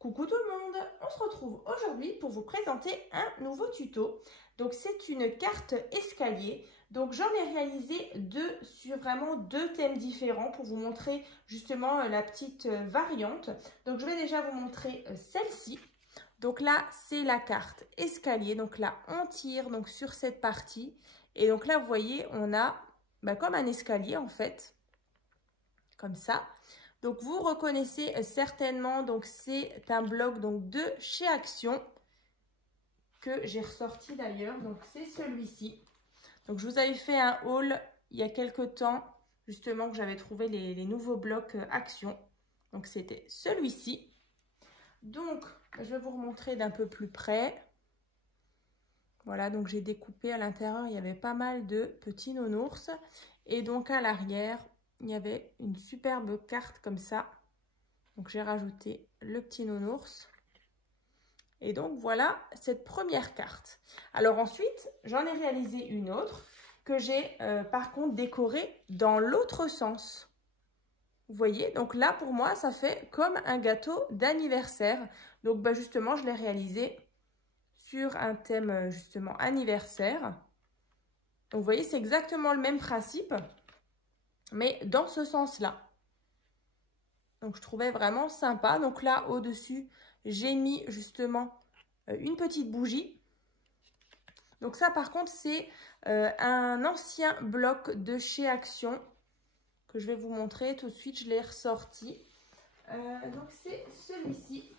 Coucou tout le monde, on se retrouve aujourd'hui pour vous présenter un nouveau tuto. Donc c'est une carte escalier. Donc j'en ai réalisé deux sur vraiment deux thèmes différents pour vous montrer justement la petite variante. Donc je vais déjà vous montrer celle-ci. Donc là c'est la carte escalier. Donc là on tire donc sur cette partie et donc là vous voyez on a comme un escalier en fait, comme ça. Donc vous reconnaissez certainement, donc c'est un bloc donc de chez Action que j'ai ressorti d'ailleurs, donc c'est celui-ci. Donc je vous avais fait un haul il y a quelques temps justement que j'avais trouvé les nouveaux blocs Action. Donc c'était celui-ci. Donc je vais vous remontrer d'un peu plus près. Voilà, donc j'ai découpé à l'intérieur, il y avait pas mal de petits nounours et donc à l'arrière il y avait une superbe carte comme ça. Donc j'ai rajouté le petit nounours. Et donc voilà cette première carte. Alors ensuite, j'en ai réalisé une autre que j'ai par contre décorée dans l'autre sens. Vous voyez, donc là pour moi ça fait comme un gâteau d'anniversaire. Donc justement je l'ai réalisé sur un thème justement anniversaire. Donc vous voyez c'est exactement le même principe, mais dans ce sens-là. Donc je trouvais vraiment sympa. Donc là au-dessus, j'ai mis justement une petite bougie. Donc ça par contre c'est un ancien bloc de chez Action que je vais vous montrer tout de suite. Je l'ai ressorti. Donc c'est celui-ci.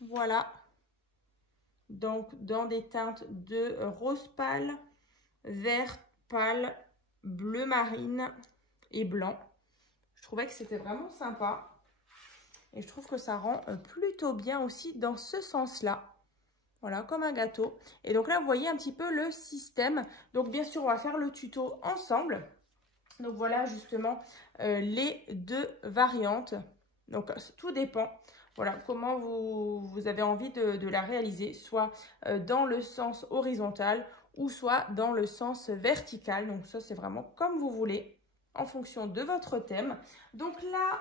Voilà. Donc dans des teintes de rose pâle, vert pâle, bleu marine et blanc. Je trouvais que c'était vraiment sympa. Et je trouve que ça rend plutôt bien aussi dans ce sens-là. Voilà, comme un gâteau. Et donc là, vous voyez un petit peu le système. Donc bien sûr, on va faire le tuto ensemble. Donc voilà justement les deux variantes. Donc tout dépend. Voilà comment vous avez envie de la réaliser. Soit dans le sens horizontal ou soit dans le sens vertical. Donc ça, c'est vraiment comme vous voulez, en fonction de votre thème. Donc là,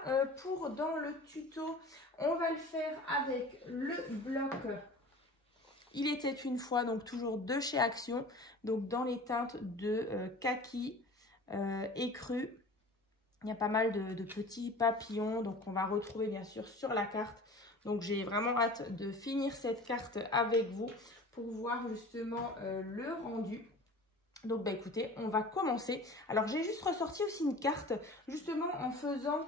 dans le tuto, on va le faire avec le bloc Il était une fois, donc toujours de chez Action, donc dans les teintes de kaki écru. Il y a pas mal de petits papillons, donc on va retrouver bien sûr sur la carte. Donc j'ai vraiment hâte de finir cette carte avec vous pour voir justement le rendu. Donc écoutez, on va commencer. Alors j'ai juste ressorti aussi une carte justement en faisant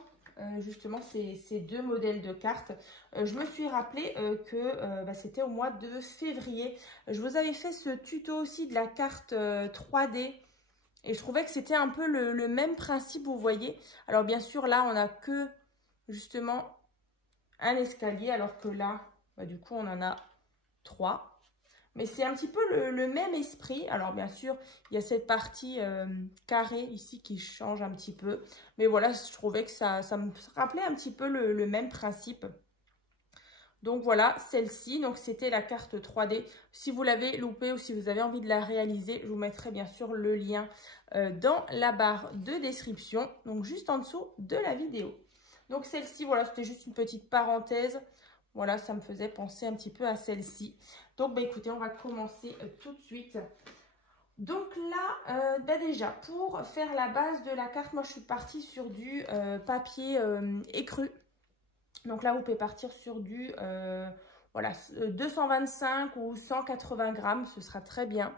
justement ces deux modèles de cartes. Je me suis rappelé que c'était au mois de février. Je vous avais fait ce tuto aussi de la carte 3D et je trouvais que c'était un peu le même principe, vous voyez. Alors bien sûr là on n'a que justement un escalier alors que là du coup on en a 3. Mais c'est un petit peu le même esprit. Alors bien sûr, il y a cette partie carrée ici qui change un petit peu. Mais voilà, je trouvais que ça me rappelait un petit peu le même principe. Donc voilà, celle-ci, donc c'était la carte 3D. Si vous l'avez loupée ou si vous avez envie de la réaliser, je vous mettrai bien sûr le lien dans la barre de description. Donc juste en dessous de la vidéo. Donc celle-ci, voilà, c'était juste une petite parenthèse. Voilà, ça me faisait penser un petit peu à celle-ci. Donc, écoutez, on va commencer tout de suite. Donc là, déjà, pour faire la base de la carte, moi, je suis partie sur du papier écru. Donc là, vous pouvez partir sur du 225 ou 180 grammes, ce sera très bien.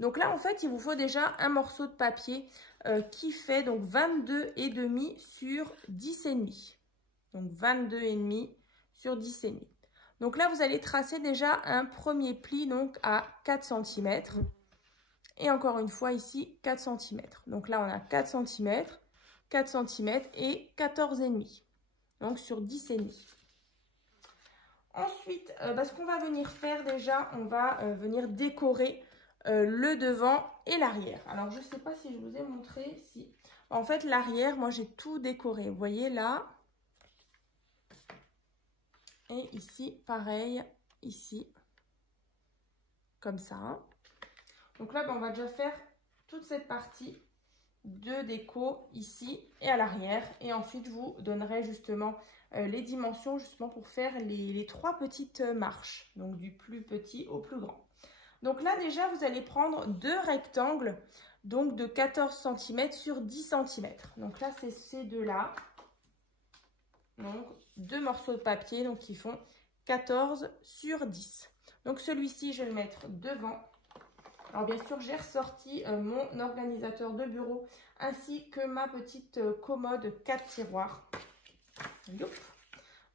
Donc là, en fait, il vous faut déjà un morceau de papier qui fait donc 22,5 sur 10,5. Donc 22,5 sur 10,5. Donc là, vous allez tracer déjà un premier pli donc à 4 cm. Et encore une fois ici, 4 cm. Donc là, on a 4 cm, 4 cm et 14,5. Donc sur 10,5. Ensuite, ce qu'on va venir faire déjà, on va venir décorer le devant et l'arrière. Alors, je ne sais pas si je vous ai montré. Si. En fait, l'arrière, moi, j'ai tout décoré. Vous voyez là. Et ici, pareil, ici, comme ça. Donc là, on va déjà faire toute cette partie de déco ici et à l'arrière. Et ensuite, je vous donnerai justement les dimensions justement pour faire les 3 petites marches. Donc du plus petit au plus grand. Donc là déjà, vous allez prendre 2 rectangles donc de 14 cm sur 10 cm. Donc là, c'est ces deux-là. Donc 2 morceaux de papier donc qui font 14 sur 10. Donc celui-ci, je vais le mettre devant. Alors bien sûr, j'ai ressorti mon organisateur de bureau ainsi que ma petite commode 4 tiroirs. Youp.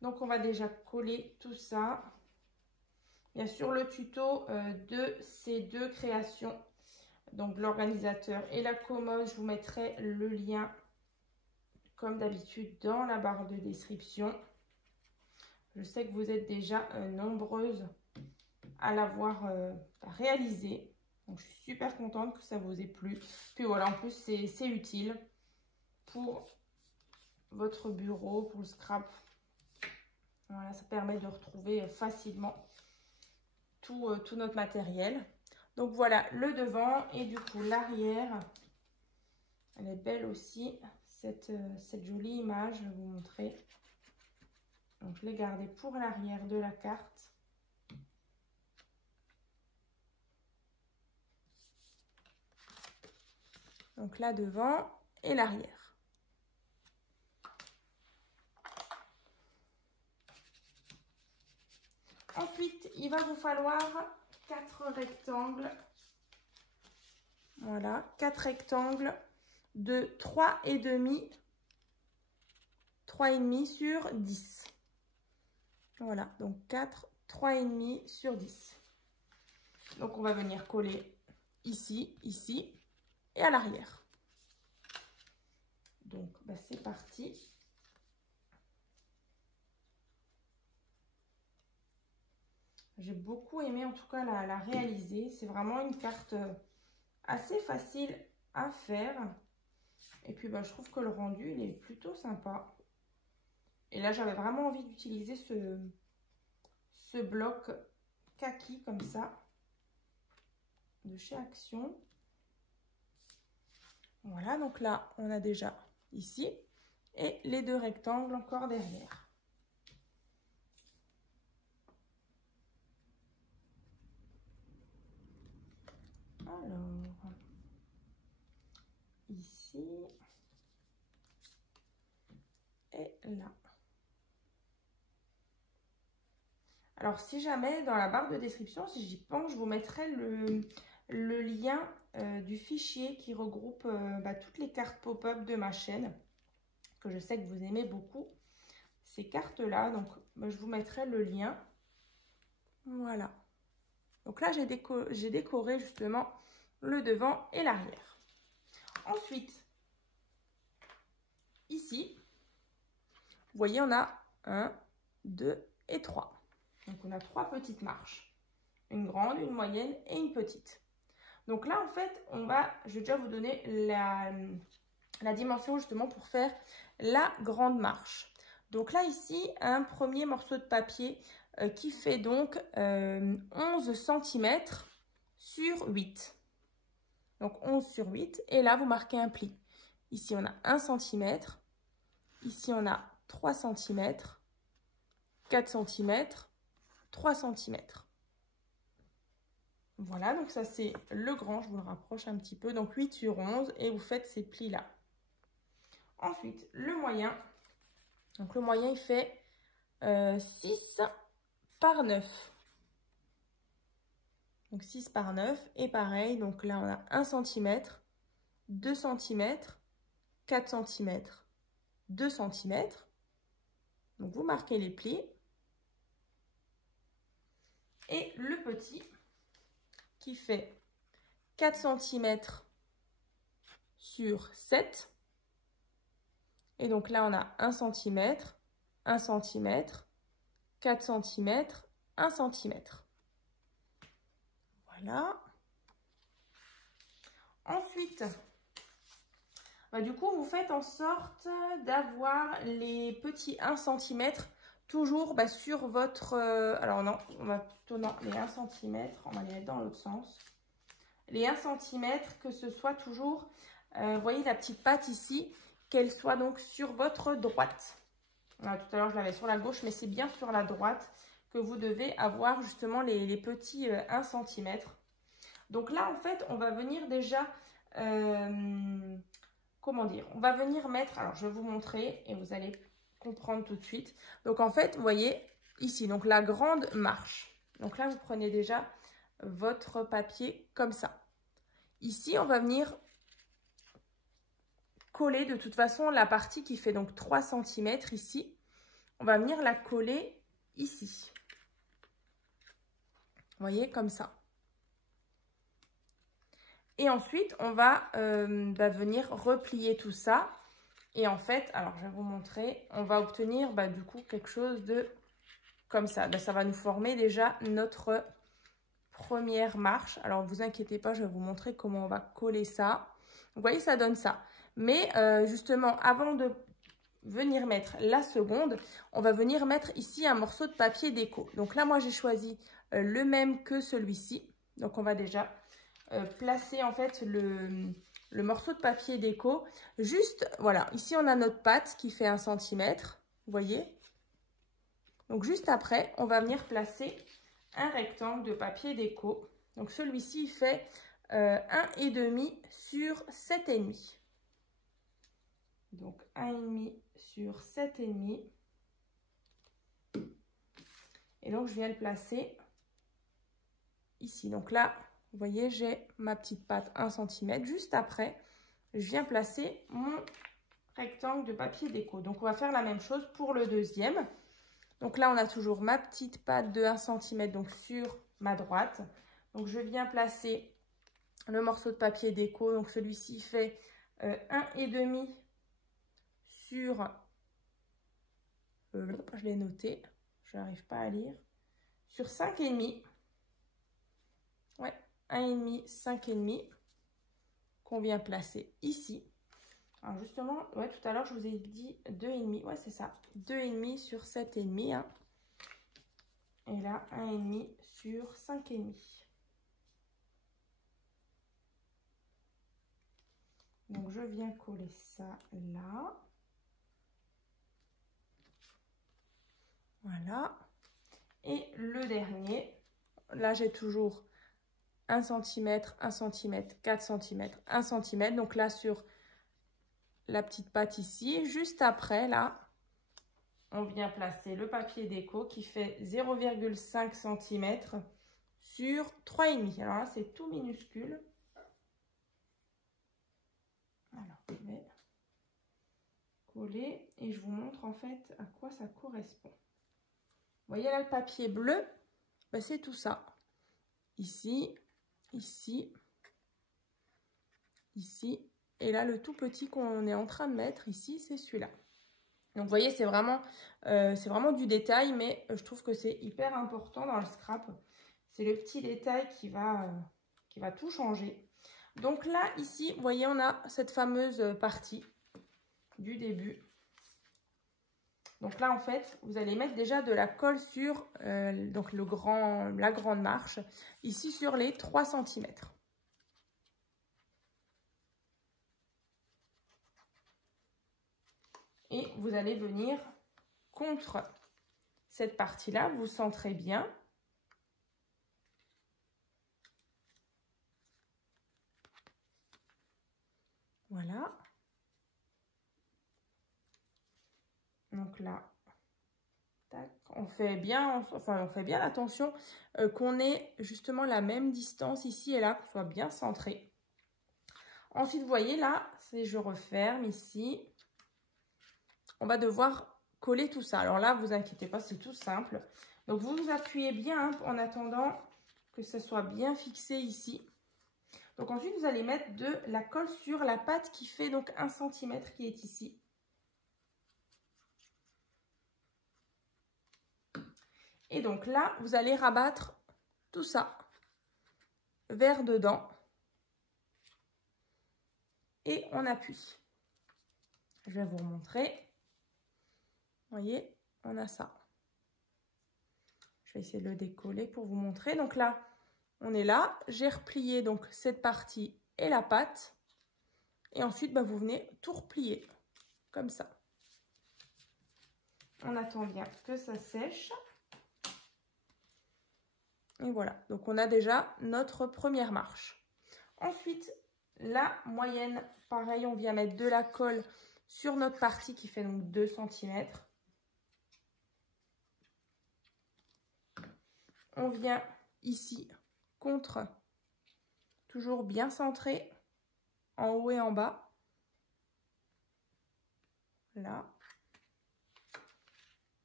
Donc on va déjà coller tout ça. Bien sûr, le tuto de ces 2 créations, donc l'organisateur et la commode, je vous mettrai le lien comme d'habitude dans la barre de description. Je sais que vous êtes déjà nombreuses à l'avoir réalisé. Donc, je suis super contente que ça vous ait plu. Puis voilà, en plus, c'est utile pour votre bureau, pour le scrap. Voilà, ça permet de retrouver facilement tout notre matériel. Donc, voilà le devant et du coup, l'arrière. Elle est belle aussi, cette jolie image. Je vais vous montrer. Donc, je l'ai gardée pour l'arrière de la carte. Donc là devant et l'arrière. Ensuite, il va vous falloir 4 rectangles. Voilà, 4 rectangles de 3,5 sur 10. Voilà, donc 4, 3,5 sur 10. Donc on va venir coller ici, ici. Et à l'arrière. Donc, bah, c'est parti. J'ai beaucoup aimé en tout cas la réaliser. C'est vraiment une carte assez facile à faire. Et puis, bah, je trouve que le rendu, il est plutôt sympa. Et là, j'avais vraiment envie d'utiliser ce bloc kaki comme ça. De chez Action. Voilà, donc là, on a déjà ici et les 2 rectangles encore derrière. Alors, ici et là. Alors, si jamais, dans la barre de description, si j'y pense, je vous mettrai le lien du fichier qui regroupe toutes les cartes pop-up de ma chaîne, que je sais que vous aimez beaucoup, ces cartes-là. Donc, je vous mettrai le lien. Voilà. Donc là, j'ai décoré justement le devant et l'arrière. Ensuite, ici, vous voyez, on a 1, 2 et 3. Donc, on a 3 petites marches. Une grande, une moyenne et une petite. Donc là, en fait, je vais déjà vous donner la dimension justement pour faire la grande marche. Donc là, ici, un premier morceau de papier qui fait donc 11 cm sur 8. Donc 11 sur 8. Et là, vous marquez un pli. Ici, on a 1 cm. Ici, on a 3 cm, 4 cm, 3 cm. Voilà, donc ça c'est le grand, je vous le rapproche un petit peu. Donc 8 sur 11 et vous faites ces plis-là. Ensuite, le moyen. Donc le moyen, il fait 6 par 9. Donc 6 par 9. Et pareil, donc là on a 1 cm, 2 cm, 4 cm, 2 cm. Donc vous marquez les plis. Et le petit qui fait 4 cm sur 7. Et donc là, on a 1 cm, 1 cm, 4 cm, 1 cm. Voilà. Ensuite, du coup, vous faites en sorte d'avoir les petits 1 cm toujours sur votre... alors non, on va plutôt... Non, les 1 cm, on va les mettre dans l'autre sens. Les 1 cm, que ce soit toujours vous voyez la petite pâte ici, qu'elle soit donc sur votre droite. Alors, tout à l'heure, je l'avais sur la gauche, mais c'est bien sur la droite que vous devez avoir justement les petits 1 cm. Donc là, en fait, on va venir déjà, comment dire, on va venir mettre, alors je vais vous montrer et vous allez comprendre tout de suite. Donc en fait, vous voyez ici, donc la grande marche. Donc là, vous prenez déjà votre papier comme ça. Ici, on va venir coller de toute façon la partie qui fait donc 3 cm ici. On va venir la coller ici. Vous voyez, comme ça. Et ensuite, on va venir replier tout ça. Et en fait, alors je vais vous montrer, on va obtenir du coup quelque chose de comme ça. Ça va nous former déjà notre première marche. Alors, ne vous inquiétez pas, je vais vous montrer comment on va coller ça. Vous voyez, ça donne ça. Mais justement, avant de venir mettre la seconde, on va venir mettre ici un morceau de papier déco. Donc là, moi, j'ai choisi le même que celui-ci. Donc, on va déjà placer en fait le morceau de papier déco. Juste, voilà, ici, on a notre pâte qui fait 1 cm. Vous voyez? Donc, juste après, on va venir placer un rectangle de papier déco. Donc, celui-ci, il fait 1,5 sur 7,5. Donc, 1,5 sur 7,5. Et donc, je viens le placer ici. Donc là, vous voyez, j'ai ma petite pâte 1 cm. Juste après, je viens placer mon rectangle de papier déco. Donc, on va faire la même chose pour le deuxième. Donc là, on a toujours ma petite pâte de 1 cm donc sur ma droite. Donc, je viens placer le morceau de papier déco. Donc, celui-ci fait 1,5 sur... je l'ai noté. Je n'arrive pas à lire. Sur 5,5. Ouais, 1,5, 5,5 qu'on vient placer ici. Alors justement, ouais, tout à l'heure, je vous ai dit 2,5. Ouais, c'est ça. 2,5 sur 7,5. Hein. Et là, 1,5 sur 5,5. Donc, je viens coller ça là. Voilà. Et le dernier, là, j'ai toujours 1 cm, 1 cm, 4 cm, 1 cm. Donc là, sur la petite pâte ici, juste après, là, on vient placer le papier déco qui fait 0,5 cm sur 3,5. Alors là, c'est tout minuscule. Alors, je vais coller et je vous montre en fait à quoi ça correspond. Vous voyez là, le papier bleu, c'est tout ça. Ici, ici, ici. Et là, le tout petit qu'on est en train de mettre ici, c'est celui-là. Donc, vous voyez, c'est vraiment du détail, mais je trouve que c'est hyper important dans le scrap. C'est le petit détail qui va tout changer. Donc là, ici, vous voyez, on a cette fameuse partie du début. Donc là, en fait, vous allez mettre déjà de la colle sur donc la grande marche, ici sur les 3 cm. Et vous allez venir contre cette partie-là, vous centrez bien. Voilà. Donc là, tac, on fait bien attention qu'on ait justement la même distance ici et là, qu'on soit bien centré. Ensuite, vous voyez là, je referme ici. On va devoir coller tout ça. Alors là, vous inquiétez pas, c'est tout simple. Donc, vous vous appuyez bien en attendant que ça soit bien fixé ici. Donc, ensuite, vous allez mettre de la colle sur la pâte qui fait donc 1 cm qui est ici. Et donc là, vous allez rabattre tout ça vers dedans. Et on appuie. Je vais vous remontrer. Vous voyez, on a ça. Je vais essayer de le décoller pour vous montrer. Donc là, on est là. J'ai replié donc cette partie et la pâte. Et ensuite, vous venez tout replier comme ça. On attend bien que ça sèche. Et voilà, donc on a déjà notre première marche. Ensuite, la moyenne, pareil, on vient mettre de la colle sur notre partie qui fait donc 2 cm. On vient ici contre, toujours bien centré, en haut et en bas. Là.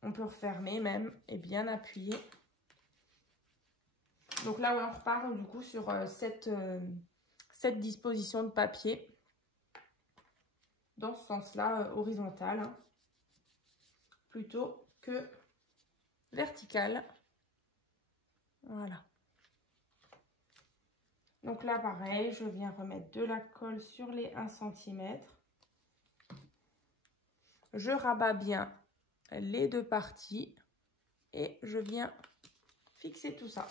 On peut refermer même et bien appuyer. Donc là, on repart du coup sur cette disposition de papier. Dans ce sens-là, horizontal. Hein, plutôt que vertical. Voilà. Donc là, pareil, je viens remettre de la colle sur les 1 cm. Je rabats bien les 2 parties et je viens fixer tout ça.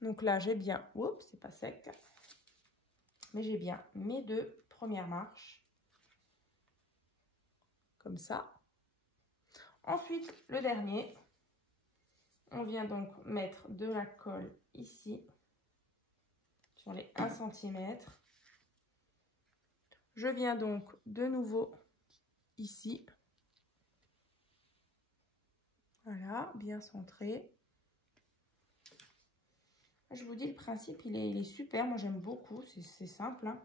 Donc là, j'ai bien, oups, c'est pas sec, mais j'ai bien mes 2 premières marches, comme ça. Ensuite, le dernier, on vient donc mettre de la colle ici, sur les 1 cm. Je viens donc de nouveau ici. Voilà, bien centré. Je vous dis, le principe, il est super. Moi, j'aime beaucoup. C'est simple. Hein.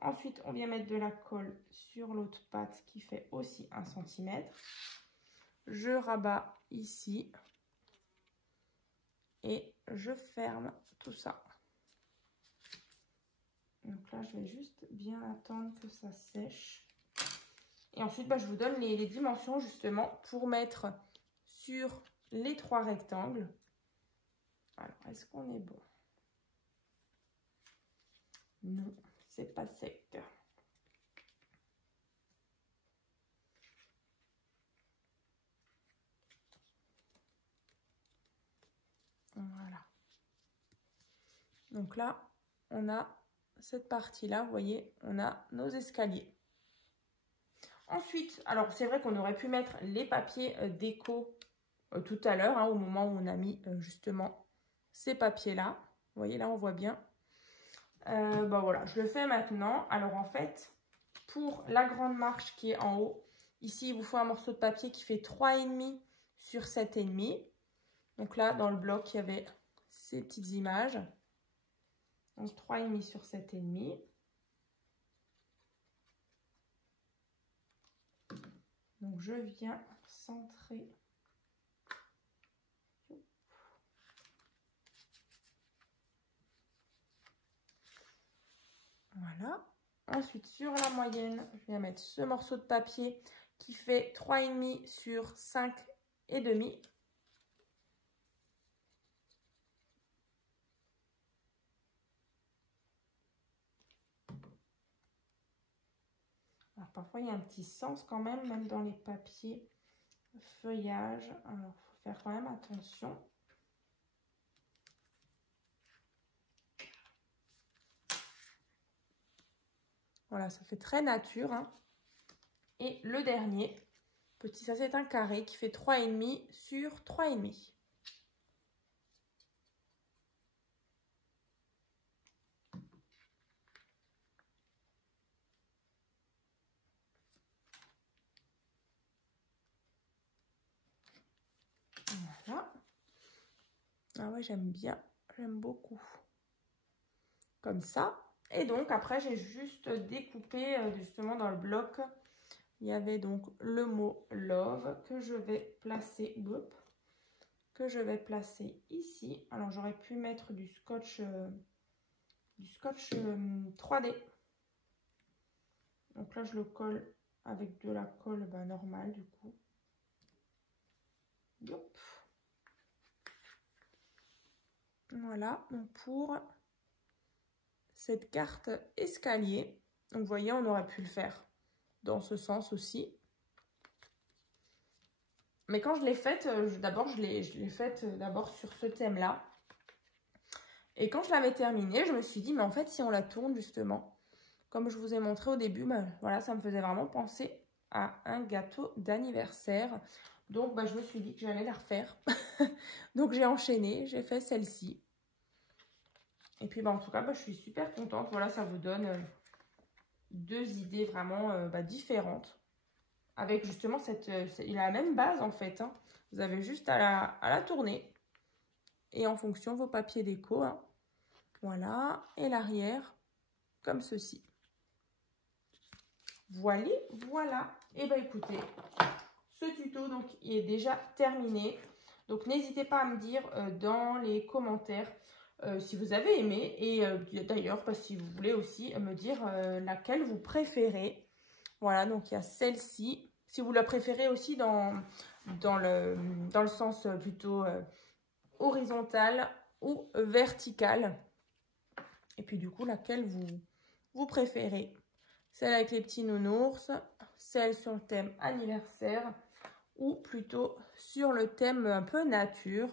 Ensuite, on vient mettre de la colle sur l'autre patte qui fait aussi 1 cm. Je rabats ici. Et je ferme tout ça. Donc là, je vais juste bien attendre que ça sèche. Et ensuite, je vous donne les dimensions justement pour mettre sur les 3 rectangles. Alors, est-ce qu'on est bon? Non, c'est pas sec. Voilà. Donc là, on a cette partie-là, vous voyez, on a nos escaliers. Ensuite, alors c'est vrai qu'on aurait pu mettre les papiers déco tout à l'heure, hein, au moment où on a mis justement ces papiers-là. Vous voyez, là, on voit bien. Voilà, je le fais maintenant. Alors, en fait, pour la grande marche qui est en haut, ici, il vous faut un morceau de papier qui fait 3,5 sur 7,5. Donc là, dans le bloc, il y avait ces petites images. Donc, 3,5 sur 7,5. Donc, je viens centrer. Voilà. Ensuite, sur la moyenne, je viens mettre ce morceau de papier qui fait 3,5 sur 5,5. Alors, parfois, il y a un petit sens quand même dans les papiers feuillage. Alors, il faut faire quand même attention. Voilà, ça fait très nature. Hein. Et le dernier, petit, ça c'est un carré qui fait 3,5 sur 3,5. Voilà. Ah ouais, j'aime bien, j'aime beaucoup. Comme ça. Et donc, après, j'ai juste découpé, justement, dans le bloc, il y avait donc le mot love que je vais placer, ici. Alors, j'aurais pu mettre du scotch 3D. Donc là, je le colle avec de la colle normale, du coup. Yop. Voilà, donc pour cette carte escalier. Donc, vous voyez, on aurait pu le faire dans ce sens aussi. Mais quand je l'ai faite, d'abord, je l'ai faite d'abord sur ce thème-là. Et quand je l'avais terminée, je me suis dit, mais en fait, si on la tourne justement, comme je vous ai montré au début, bah, voilà, ça me faisait vraiment penser à un gâteau d'anniversaire. Donc, bah, je me suis dit que j'allais la refaire. Donc, j'ai enchaîné, j'ai fait celle-ci. Et puis, bah, en tout cas, bah, je suis super contente. Voilà, ça vous donne deux idées vraiment différentes. Avec justement il a la même base en fait. Hein. Vous avez juste à la tourner. Et en fonction, vos papiers déco. Hein. Voilà. Et l'arrière, comme ceci. Voilà, voilà. Et bah écoutez, ce tuto donc il est déjà terminé. Donc n'hésitez pas à me dire dans les commentaires si vous avez aimé. Et d'ailleurs, si vous voulez aussi me dire laquelle vous préférez. Voilà, donc il y a celle-ci. Si vous la préférez aussi dans le sens plutôt horizontal ou vertical. Et puis du coup, laquelle vous préférez. Celle avec les petits nounours, celle sur le thème anniversaire ou plutôt sur le thème un peu nature.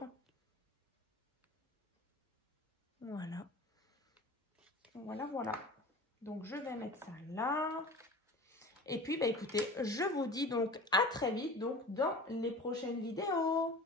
Voilà. Voilà, voilà. Donc, je vais mettre ça là. Et puis, bah, écoutez, je vous dis donc à très vite donc, dans les prochaines vidéos.